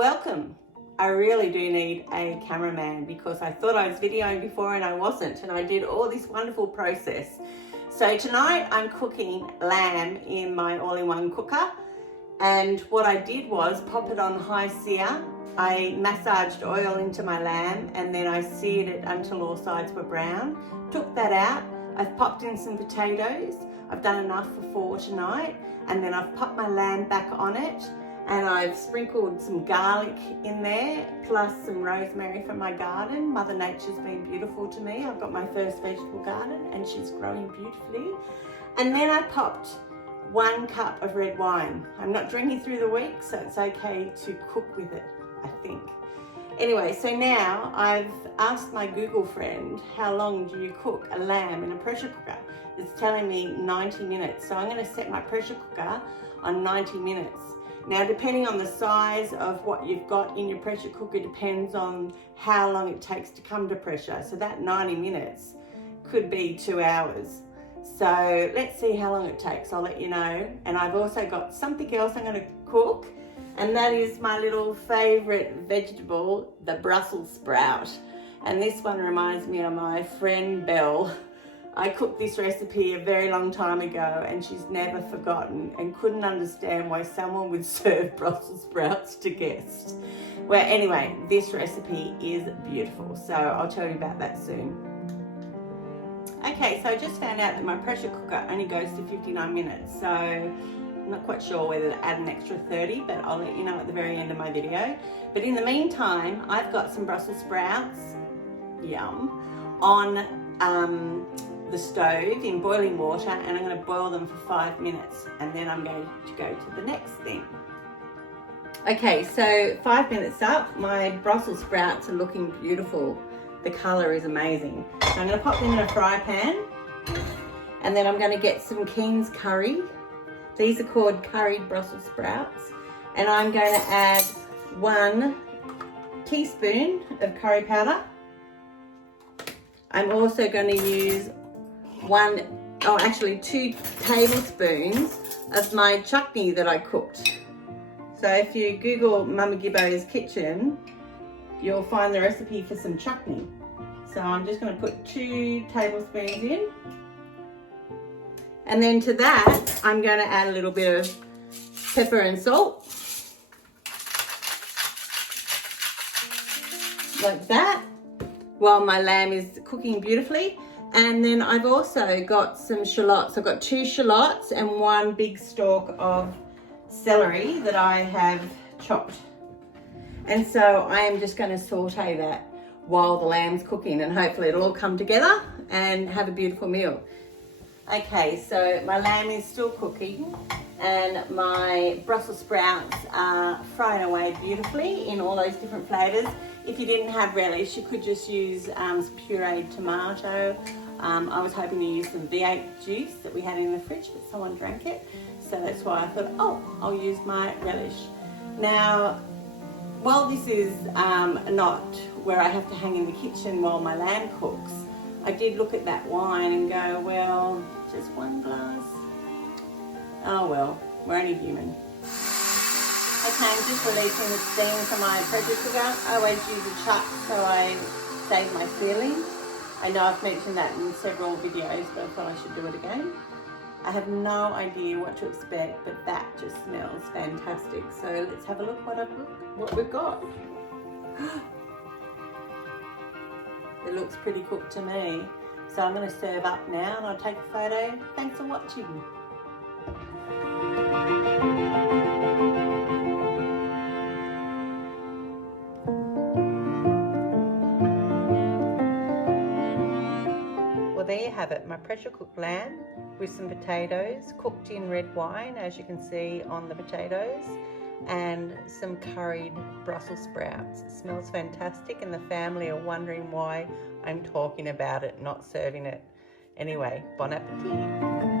welcome. I really do need a cameraman because I thought I was videoing before and I wasn't, and I did all this wonderful process. So tonight I'm cooking lamb in my all-in-one cooker, and what I did was pop it on high sear. I massaged oil into my lamb and then I seared it until all sides were brown. Took that out, I've popped in some potatoes. I've done enough for 4 tonight, and then I've popped my lamb back on it, and I've sprinkled some garlic in there, plus some rosemary from my garden. Mother Nature's been beautiful to me. I've got my first vegetable garden and she's growing beautifully. And then I popped 1 cup of red wine. I'm not drinking through the week, so it's okay to cook with it, I think. Anyway, so now I've asked my Google friend, how long do you cook a lamb in a pressure cooker? It's telling me 90 minutes. So I'm going to set my pressure cooker on 90 minutes. Now, depending on the size of what you've got in your pressure cooker depends on how long it takes to come to pressure. So that 90 minutes could be 2 hours. So let's see how long it takes. I'll let you know. And I've also got something else I'm going to cook, and that is my little favorite vegetable, the Brussels sprout. And this one reminds me of my friend Belle. I cooked this recipe a very long time ago and she's never forgotten, and couldn't understand why someone would serve Brussels sprouts to guests. Well, anyway, this recipe is beautiful, so I'll tell you about that soon. Okay, so I just found out that my pressure cooker only goes to 59 minutes, so I'm not quite sure whether to add an extra 30, but I'll let you know at the very end of my video. But in the meantime, I've got some Brussels sprouts, yum, on the stove in boiling water, and I'm going to boil them for 5 minutes, and then I'm going to go to the next thing. Okay, so 5 minutes up, my Brussels sprouts are looking beautiful. The colour is amazing. So I'm going to pop them in a fry pan, and then I'm going to get some Keen's curry. These are called curried Brussels sprouts, and I'm going to add 1 teaspoon of curry powder. I'm also going to use 2 tablespoons of my chutney that I cooked. So if you Google Mama Gibbo's kitchen, you'll find the recipe for some chutney. So I'm just going to put 2 tablespoons in. And then to that, I'm going to add a little bit of pepper and salt. Like that, while my lamb is cooking beautifully. And then I've also got some shallots. I've got 2 shallots and 1 big stalk of celery that I have chopped. And so I am just going to saute that while the lamb's cooking, and hopefully it'll all come together and have a beautiful meal. Okay, so my lamb is still cooking and my Brussels sprouts are frying away beautifully in all those different flavours. If you didn't have relish, you could just use pureed tomato. I was hoping to use some V8 juice that we had in the fridge, but someone drank it. So that's why I thought, oh, I'll use my relish. Now, while this is not where I have to hang in the kitchen while my lamb cooks, I did look at that wine and go, well, just 1 glass. Oh well, we're only human. Okay, I'm just releasing the steam from my pressure cooker. I always use a chuck so I save my sealing. I know I've mentioned that in several videos, but I thought I should do it again. I have no idea what to expect, but that just smells fantastic. So let's have a look what we've got. It looks pretty cooked to me. So I'm going to serve up now and I'll take a photo. Thanks for watching. Well, there you have it, my pressure cooked lamb with some potatoes cooked in red wine, as you can see on the potatoes, and some curried Brussels sprouts. It smells fantastic, and the family are wondering why I'm talking about it, not serving it. Anyway, bon appetit.